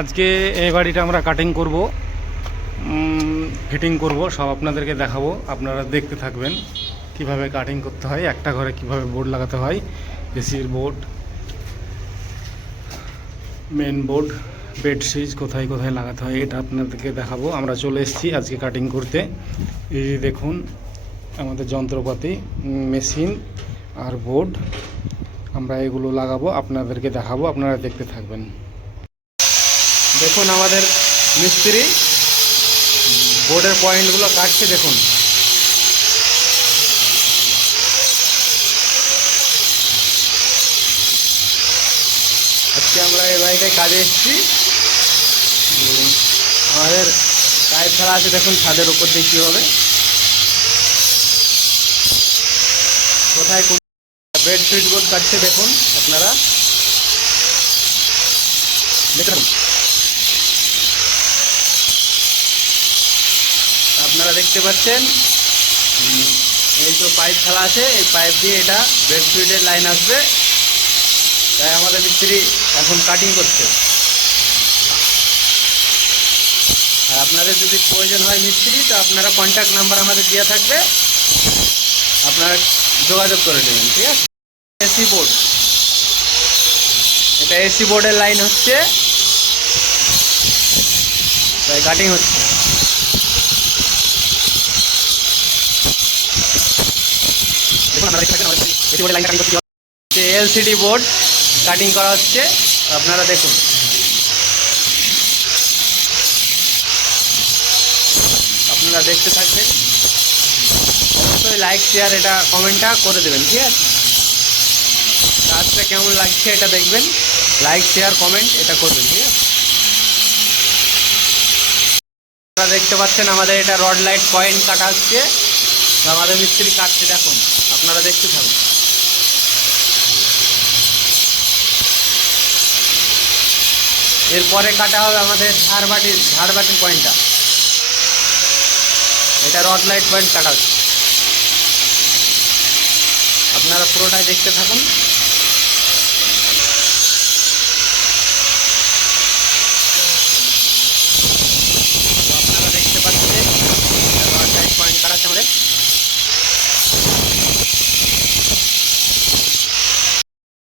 আজকে এই বাড়িটা আমরা কাটিং করব, ফিটিং করব, সব আপনাদেরকে দেখাবো। আপনারা দেখতে থাকবেন কিভাবে কাটিং করতে হয়, একটা ঘরে কিভাবে বোর্ড লাগাতে হয়, এসির board, main board, bed switch কোথায় কোথায় লাগাতে হয়, এটা আপনাদেরকে দেখাবো। আমরা চলে এসেছি আজকে কাটিং করতে। এই যে দেখুন আমাদের যন্ত্রপাতি, মেশিন আর বোর্ড, আমরা এগুলো লাগাবো, আপনাদেরকে দেখাবো, আপনারা দেখতে থাকবেন। দেখুন আমাদের মিস্ত্রি বোর্ডের পয়েন্টগুলো কাটছে। দেখুন আজকে আমরা এই বাড়িটায় কাজে এসেছি। আমাদের পাইপ ফেলা আছে, দেখুন ছাদের উপর দিয়ে কী হবে, কোথায় কোন বেড সুইচ বোর্ড কাটছে দেখুন আপনারা দেখুন। আপনারা দেখতে পাচ্ছেন এই তো পাইপ ফেলা আছে, এই পাইপ দিয়ে এটা বেড সুইচের লাইন আসবে। তাই আমাদের মিস্ত্রি এখন কাটিং করছে। আর আপনাদের যদি প্রয়োজন হয় মিস্ত্রি, তো আপনারা কন্ট্যাক্ট নাম্বার আমাদের দেওয়া থাকবে, আপনারা যোগাযোগ করে নেবেন, ঠিক আছে। এসি বোর্ড, এটা এসি বোর্ডের লাইন হচ্ছে, তাই কাটিং হচ্ছে। এলসিডি বোর্ড কাটিং করা হচ্ছে, আপনারা দেখুন। আপনারা দেখতে থাকবেন, অবশ্যই লাইক শেয়ার এটা কমেন্টটা করে দেবেন, ঠিক আছে। কাজটা কেমন লাগছে এটা দেখবেন, লাইক শেয়ার কমেন্ট এটা করবেন, ঠিক আছে। আপনারা দেখতে পাচ্ছেন আমাদের এটা রড লাইট পয়েন্ট কাটা হচ্ছে, আমাদের মিস্ত্রি কাটছে, দেখুন আপনারা দেখতে থাকুন। এরপরে কাটা হবে আমাদের ঝাড়বাটির পয়েন্টটা, এটা রড লাইট পয়েন্ট কাটা হচ্ছে। আপনারা পুরোটাই দেখতে থাকুন। আপনারা দেখতে পাচ্ছেন রড লাইট পয়েন্ট কাটা হচ্ছে আমাদের।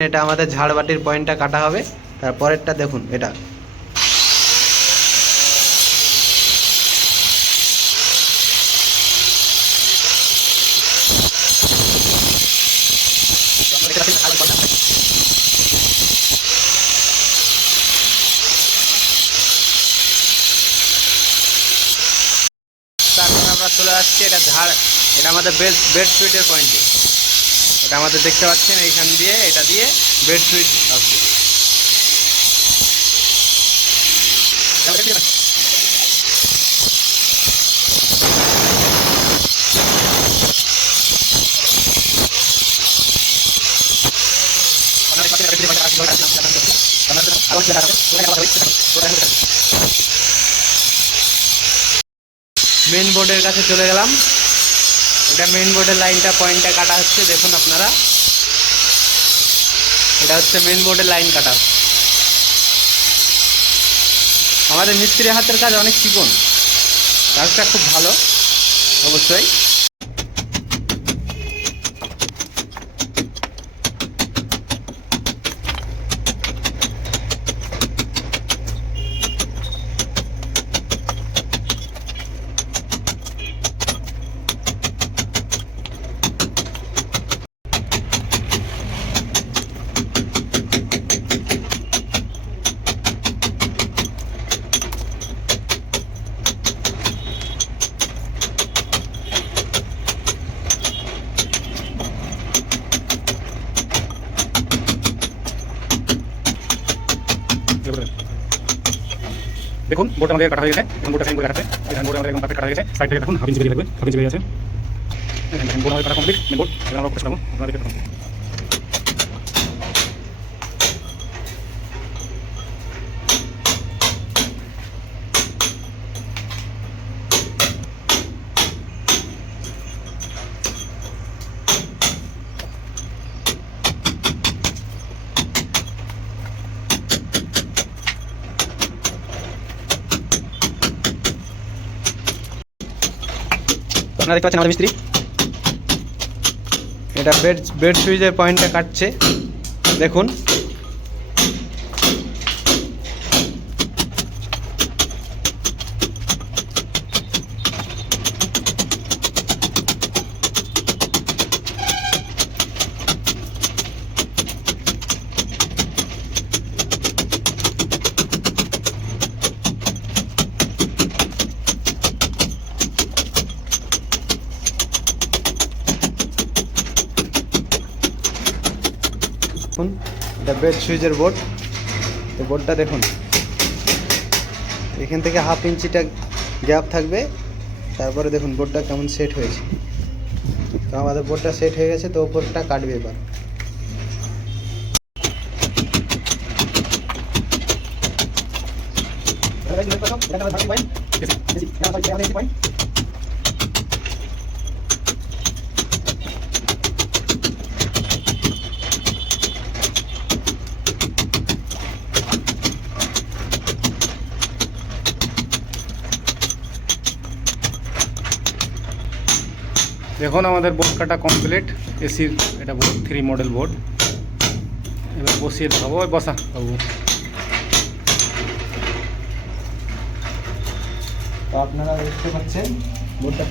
এটা আমাদের ঝাড়বাটির পয়েন্টটা কাটা হবে। তারপরেরটা দেখুন, এটা তারপর আমরা চলে আসছি এটা এটা আমাদের বেড সুইটের পয়েন্টে। এটা আমাদের দেখতে পাচ্ছেন এইখান দিয়ে, এটা দিয়ে বেড সুইট আসবে। মেন বোর্ডের কাছে চলে গেলাম। এটা মেন বোর্ডের লাইনটা পয়েন্টটা কাটা হচ্ছে, দেখুন আপনারা, এটা হচ্ছে মেন বোর্ডের লাইন কাটা। আমাদের মিস্ত্রি হাতের কাজ অনেক চিকন, কাজটা খুব ভালো অবশ্যই। দেখুন বোর্ড আমাদের কাটা হয়ে গেছে, এখন বোর্ডটা সাইন করে কাটছে। এখানে বোর্ড আমাদের একদম পারফেক্ট কাটা হয়ে গেছে। সাইড থেকে দেখুন হাফ ইঞ্চি বেরিয়ে থাকবে, হাফ ইঞ্চি বেরিয়ে আছে। এখানে বোর্ড আমাদের কাটা কমপ্লিট, মেন বোর্ড। এখানে আমরা প্রশ্ন করবো, আপনারা দেখতে থাকুন। আপনারা দেখতে পাচ্ছেন আমাদের মিস্ত্রি এটা বেড সুইচের পয়েন্টটা কাটছে, দেখুন। এটা বেড সুইচের বোর্ড, এই বোর্ডটা দেখুন, এখান থেকে 1/2 ইঞ্চিটা গ্যাপ থাকবে, তারপরে দেখুন বোর্ডটা কেমন সেট হয়েছে। তো আমাদের বোর্ডটা সেট হয়ে গেছে, তো উপরটা কাটবে এবার। দেখুন আমাদের বোর্ড কাটা কমপ্লিট। এসির এটা বোর্ড 3 মডেল বোর্ড। এবার বসিয়ে দেখাবো। বসা বাবু। তো আপনারা দেখতে পাচ্ছেন বোর্ডটা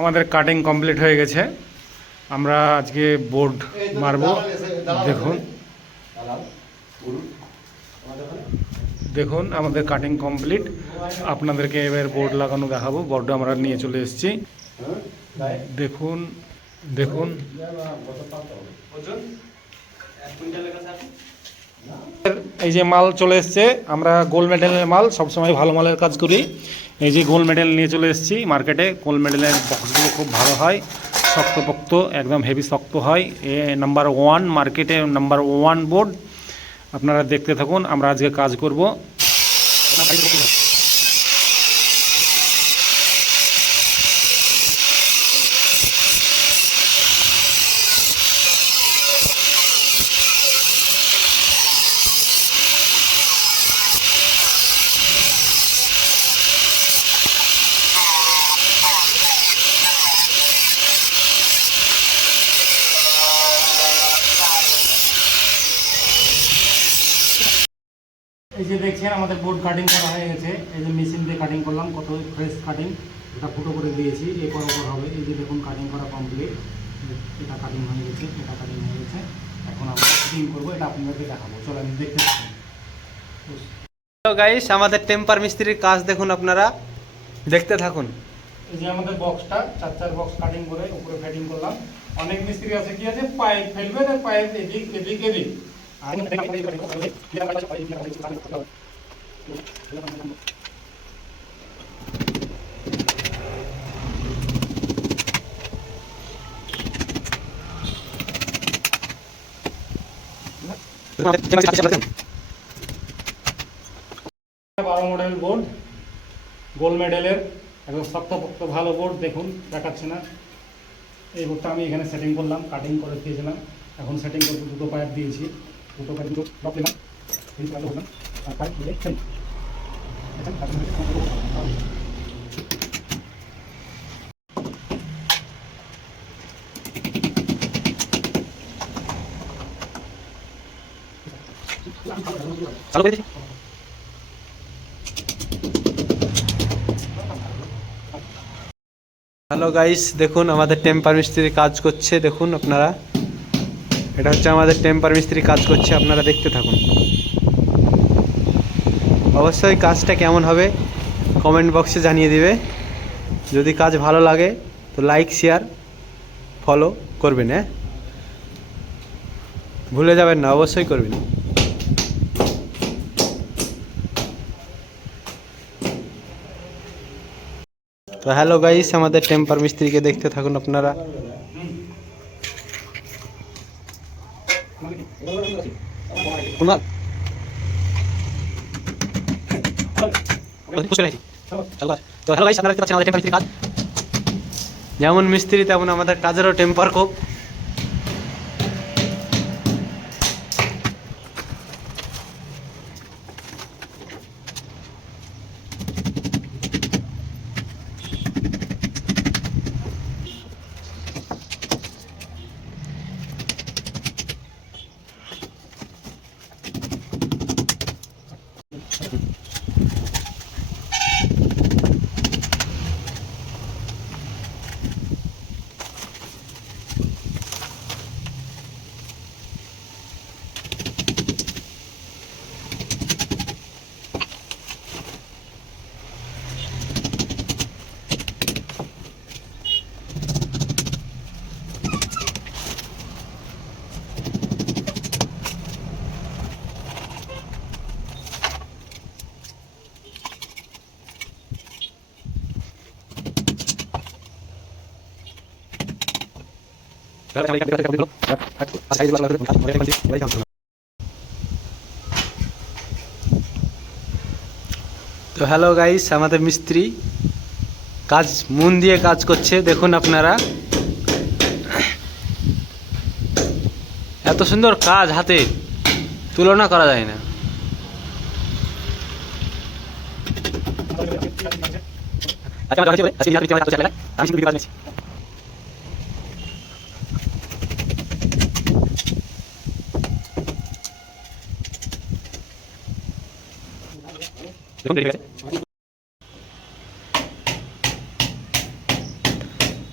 আমাদের কাটিং কমপ্লিট হয়ে গেছে। আমরা আজকে বোর্ড মারবো। দেখুন দেখুন আমাদের কাটিং কমপ্লিট। আপনাদেরকে এবার বোর্ড লাগানো দেখাবো। বোর্ডটা আমরা নিয়ে চলে এসেছি। দেখুন দেখুন এই যে মাল চলে এসছে। আমরা গোল্ড মেডেলের মাল সবসময় ভালো মালের কাজ করি। এই যে গোল্ড মেডেল নিয়ে চলে এসেছি মার্কেটে। গোল্ড মেডেলের বক্সগুলো খুব ভালো হয়, শক্তপোক্ত, একদম হেভি শক্ত হয়। এ নাম্বার 1 মার্কেটে নাম্বার 1 বোর্ড। আপনারা দেখতে থাকুন, আমরা আজকে কাজ করব। এই যে দেখছেন আমাদের বোর্ড কাটিং করা হয়ে গেছে। এই যে মেশিন দিয়ে কাটিং করলাম, কত ফ্রেশ কাটিং। এটা ফুটো করে দিয়েছি, এরপর হবে। এই যে দেখুন কাটিং করা কমপ্লিট। এটা কাটিং হয়ে গেছে, এটা কাটিং হয়ে গেছে। এখন আমরা ফিটিং করবো, এটা আপনাদেরকে দেখাবো। চলো আমি দেখতে থাকুন। তো গাইস আমাদের টেম্পার মিস্ত্রির কাজ দেখুন, আপনারা দেখতে থাকুন। এই যে আমাদের বক্সটা 4 বক্স কাটিং করে উপরে ফিটিং করলাম। অনেক মিস্ত্রি আছে কি আছে পাইপ ফেলবে না, পাইপ এদিক এদিক এদিক। মডেল বোর্ড, গোল্ড মেডেলের একদম শক্তপোক্ত ভালো বোর্ড। দেখুন দেখাচ্ছে না, এই বোর্ডটা আমি এখানে সেটিং করলাম, কাটিং করে দিয়েছিলাম। এখন সেটিং করতে 2টো পাইপ দিয়েছি, 2টো পাইপ ড্রপ দিলাম। আর পাইপ দিয়ে হ্যালো গাইস, দেখুন আমাদের টেম্পার মিস্ত্রি কাজ করছে। দেখুন আপনারা, এটা হচ্ছে আমাদের টেম্পার মিস্ত্রি কাজ করছে, আপনারা দেখতে থাকুন। অবশ্যই কাজটা কেমন হবে কমেন্ট বক্সে জানিয়ে দিবে। যদি কাজ ভালো লাগে তো লাইক শেয়ার ফলো করবেন, হ্যাঁ ভুলে যাবেন না, অবশ্যই করবেন। তো হ্যালো গাইস, আমাদের টেম্পার মিস্ত্রিকে দেখতে থাকুন আপনারা। যেমন মিস্ত্রি তেমন আমাদের কাজেরও টেম্পার খুব। তো হ্যালো গাইস, আমাদের মিস্ত্রি কাজ মন দিয়ে কাজ করছে। দেখুন আপনারা, এত সুন্দর কাজ হাতে তুলনা করা যায় না।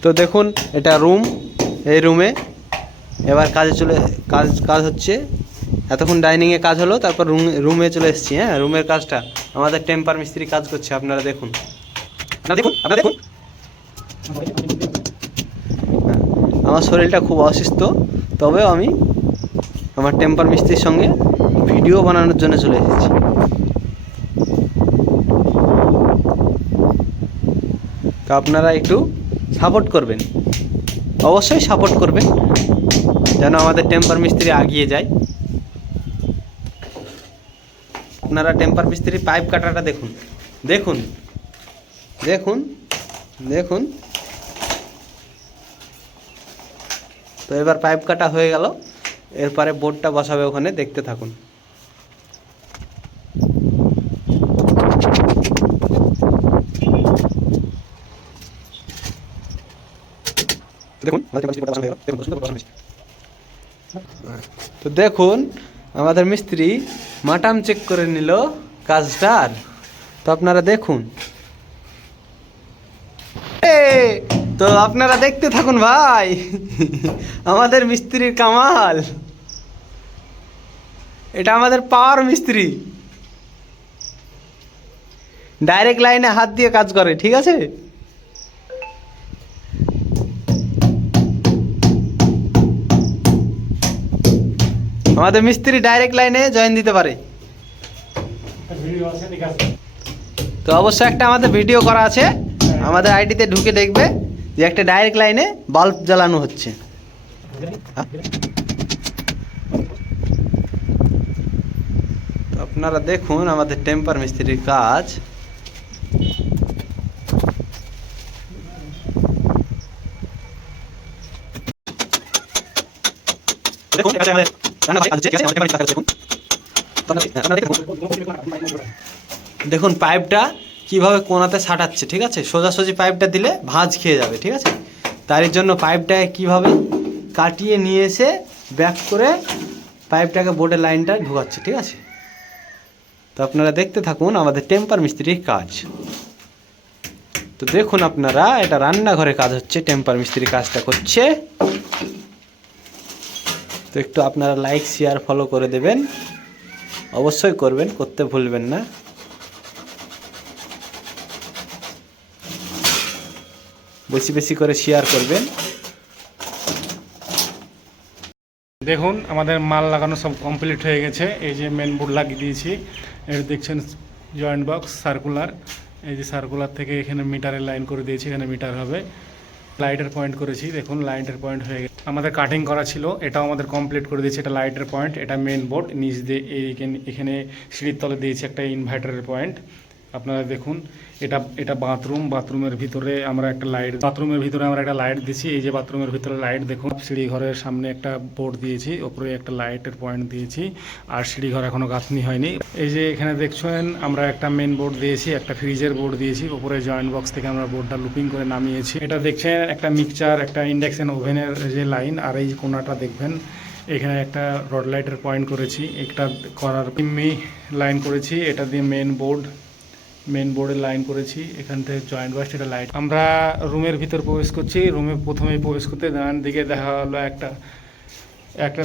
তো দেখুন, এটা রুম। এই রুমে এবার কাজ হচ্ছে। এতক্ষণ ডাইনিংয়ে কাজ হলো, তারপর রুমে চলে এসেছি। হ্যাঁ, রুমের কাজটা আমাদের টেম্পার মিস্ত্রি কাজ করছে, আপনারা দেখুন। আমার শরীরটা খুব অসুস্থ, তবেও আমি আমার টেম্পার মিস্ত্রির সঙ্গে ভিডিও বানানোর জন্য চলে এসেছি। তো আপনারা একটু সাপোর্ট করবেন, অবশ্যই সাপোর্ট করবেন, যেন আমাদের টেম্পার মিস্ত্রি এগিয়ে যায়। আপনারা টেম্পার মিস্ত্রি পাইপ কাটাটা দেখুন, দেখুন দেখুন দেখুন। তো এবার পাইপ কাটা হয়ে গেল, এরপরে বোর্ডটা বসাবে ওখানে, দেখতে থাকুন। তো দেখুন, আমাদের মিস্ত্রি মাটাম চেক করে নিল কাজটার। তো আপনারা দেখুন, তো আপনারা দেখতে থাকুন ভাই, আমাদের মিস্ত্রির কামাল। এটা আমাদের পাওয়ার মিস্ত্রি, ডাইরেক্ট লাইনে হাত দিয়ে কাজ করে, ঠিক আছে। আমাদের মিস্ত্রি ডাইরেক্ট লাইনে জয়েন দিতে পারে। তো অবশ্যই একটা আমাদের ভিডিও করা আছে, আমাদের আইডিতে ঢুকে দেখবে যে একটা ডাইরেক্ট লাইনে বাল্ব জ্বালানো হচ্ছে। তো আপনারা দেখুন আমাদের টেম্পার মিস্ত্রির কাজ। দেখুন পাইপটা কিভাবে কোনাতে সাটাচ্ছে, ঠিক আছে। সোজাসুজি পাইপটা দিলে ভাঁজ খেয়ে যাবে, ঠিক আছে। তারই জন্য পাইপটাকে কিভাবে কাটিয়ে নিয়ে এসে ব্যাক করে পাইপটাকে বোর্ডের লাইনটা ঢুকাচ্ছে, ঠিক আছে। তো আপনারা দেখতে থাকুন আমাদের টেম্পার মিস্ত্রির কাজ। তো দেখুন আপনারা, এটা রান্নাঘরে কাজ হচ্ছে, টেম্পার মিস্ত্রি কাজটা করছে। তো একটু আপনারা লাইক শেয়ার ফলো করে দেবেন, অবশ্যই করবেন, করতে ভুলবেন না। বেশি বেশি করে শেয়ার করবেন। দেখুন আমাদের মাল লাগানো সব কমপ্লিট হয়ে গেছে। এই যে মেন বোর্ড লাগিয়ে দিয়েছি, এটা দেখছেন জয়েন্ট বক্স সার্কুলার। এই যে সার্কুলার থেকে এখানে মিটারের লাইন করে দিয়েছি, এখানে মিটার হবে। লাইটের পয়েন্ট করেছি, দেখুন লাইটের পয়েন্ট হয়ে গেছে। আমাদের কাটিং করা ছিল, এটাও আমাদের কমপ্লিট করে দিয়েছি। এটা লাইটের পয়েন্ট, এটা মেন বোর্ড, নিচ দিয়ে এখানে সিঁড়ির তলে দিয়েছি একটা ইনভার্টারের পয়েন্ট। আপনারা দেখুন এটা বাথরুমের ভিতরে আমরা একটা লাইট দিয়েছি। এই যে বাথরুমের ভিতরে লাইট দেখুন। সিঁড়ি ঘরের সামনে একটা বোর্ড দিয়েছি, ওপরে একটা লাইটের পয়েন্ট দিয়েছি। আর সিঁড়ি ঘর এখনো গাঁথনি হয়নি। এই যে এখানে দেখছেন আমরা একটা মেন বোর্ড দিয়েছি, একটা ফ্রিজের বোর্ড দিয়েছি। ওপরে জয়েন্ট বক্স থেকে আমরা বোর্ডটা লুপিং করে নামিয়েছি। এটা দেখছেন একটা মিক্সচার, একটা ইন্ডাকশন ওভেনের যে লাইন। আর এই কোণাটা দেখবেন, এখানে একটা রড লাইটের পয়েন্ট করেছি, একটা করার লাইন করেছি। এটা দিয়ে মেন বোর্ডের লাইন করেছি। এখান থেকে জয়েন্ট বক্স, এটা লাইট। আমরা রুমের ভিতর প্রবেশ করছি। রুমে প্রথমেই প্রবেশ করতে ডান দিকে দেখা হলো একটা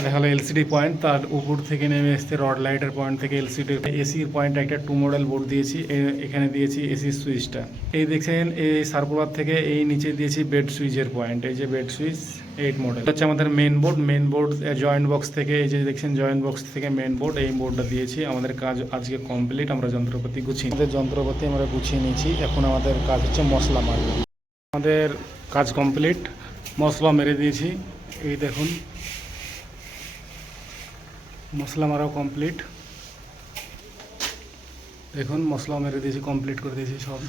দেখা হলো এলসিডি পয়েন্ট। তার উপর থেকে নেমে এসছে রড লাইটের পয়েন্ট থেকে এলসিডি এসির পয়েন্ট। একটা 2 মডেল বোর্ড দিয়েছি, এখানে দিয়েছি এসির সুইচটা। এই দেখছেন এই সার্কুলার থেকে এই নিচে দিয়েছি বেড সুইচের পয়েন্ট। এই যে বেড সুইচ 8 মডেল হচ্ছে আমাদের মেন বোর্ড জয়েন্ট বক্স থেকে। এই যে দেখছেন জয়েন্ট বক্স থেকে মেন বোর্ড, এই বোর্ডটা দিয়েছি। আমাদের কাজ আজকে কমপ্লিট। আমরা যন্ত্রপাতি আমরা গুছিয়ে নিয়েছি। এখন আমাদের কাজ হচ্ছে মশলা মারবে। আমাদের কাজ কমপ্লিট, মশলা মেরে দিয়েছি। এই দেখুন মশলা মারাও কমপ্লিট। দেখুন মশলা মেরে দিয়েছি, কমপ্লিট করে দিয়েছি সব।